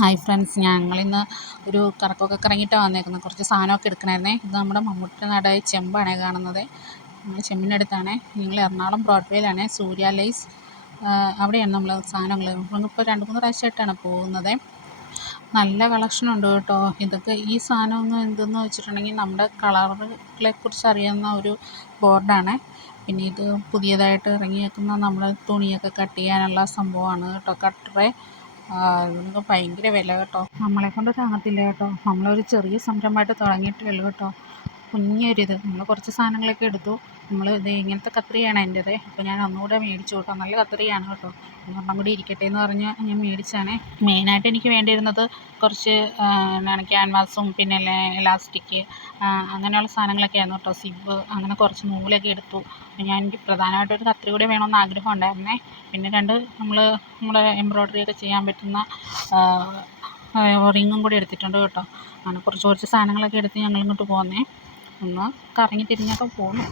Hi friends, ഞങ്ങളിന്ന് ഒരു കറക്കമൊക്കെ കറങ്ങിയിട്ടാണ് വന്നേക്കുന്നത്. കുറച്ച് സാധനമൊക്കെ എടുക്കണമായിരുന്നേ. ഇത് നമ്മുടെ മമ്മൂട്ടിയുടെ നാടായ ചെമ്പാണ് കാണുന്നത്. നമ്മൾ ചെമ്പിനടുത്താണ്. ഞങ്ങൾ എറണാകുളം ബ്രോഡ്വേയിലാണ്, സൂര്യ ലൈസ്. അവിടെയാണ് നമ്മൾ സാധനങ്ങൾ. നമ്മളിപ്പോൾ 2-3 പ്രാവശ്യമായിട്ടാണ് പോകുന്നത്. നല്ല കളക്ഷനുണ്ട് കേട്ടോ. ഇതൊക്കെ ഈ സാധനമൊന്നും എന്തെന്ന് വെച്ചിട്ടുണ്ടെങ്കിൽ നമ്മുടെ കളറുകളെ കുറിച്ച് അറിയാവുന്ന ഒരു ബോർഡാണ്. പിന്നെ ഇത് പുതിയതായിട്ട് ഇറങ്ങിയേക്കുന്ന നമ്മൾ തുണിയൊക്കെ കട്ട് ചെയ്യാനുള്ള സംഭവമാണ് കേട്ടോ, കട്ടറെ. ഇതിനൊക്കെ ഭയങ്കര വില കേട്ടോ. നമ്മളെക്കൊണ്ട് താങ്ങത്തില്ല കേട്ടോ. നമ്മളൊരു ചെറിയ സംരംഭമായിട്ട് തുടങ്ങിയിട്ടേ ഉള്ളൂ കേട്ടോ. കുഞ്ഞൊരിത് നമ്മൾ കുറച്ച് സാധനങ്ങളൊക്കെ എടുത്തു. നമ്മൾ ഇത് ഇങ്ങനത്തെ കത്രികയാണ് എൻ്റേത്. അപ്പോൾ ഞാൻ ഒന്നുകൂടെ മേടിച്ചു കേട്ടോ. നല്ല കത്രികയാണ് കേട്ടോ. ഒരെണ്ണം കൂടി ഇരിക്കട്ടെ എന്ന് പറഞ്ഞ് ഞാൻ മേടിച്ചാണ്. മെയിനായിട്ട് എനിക്ക് വേണ്ടിയിരുന്നത് കുറച്ച് എന്താണ് ക്യാൻവാസും പിന്നെ എലാസ്റ്റിക് അങ്ങനെയുള്ള സാധനങ്ങളൊക്കെയായിരുന്നു കേട്ടോ. സിബ് അങ്ങനെ കുറച്ച് നൂലൊക്കെ എടുത്തു. എനിക്ക് പ്രധാനമായിട്ടൊരു കത്രിക കൂടെ വേണമെന്ന് ആഗ്രഹം ഉണ്ടായിരുന്നേ. പിന്നെ നമ്മുടെ എംബ്രോയ്ഡറിയൊക്കെ ചെയ്യാൻ പറ്റുന്ന റിങ്ങും കൂടി എടുത്തിട്ടുണ്ട് കേട്ടോ. അങ്ങനെ കുറച്ച് സാധനങ്ങളൊക്കെ എടുത്ത് ഞങ്ങളിങ്ങോട്ട് പോന്നേ. ഒന്ന് കറങ്ങി തിരിഞ്ഞൊക്കെ പോന്നു.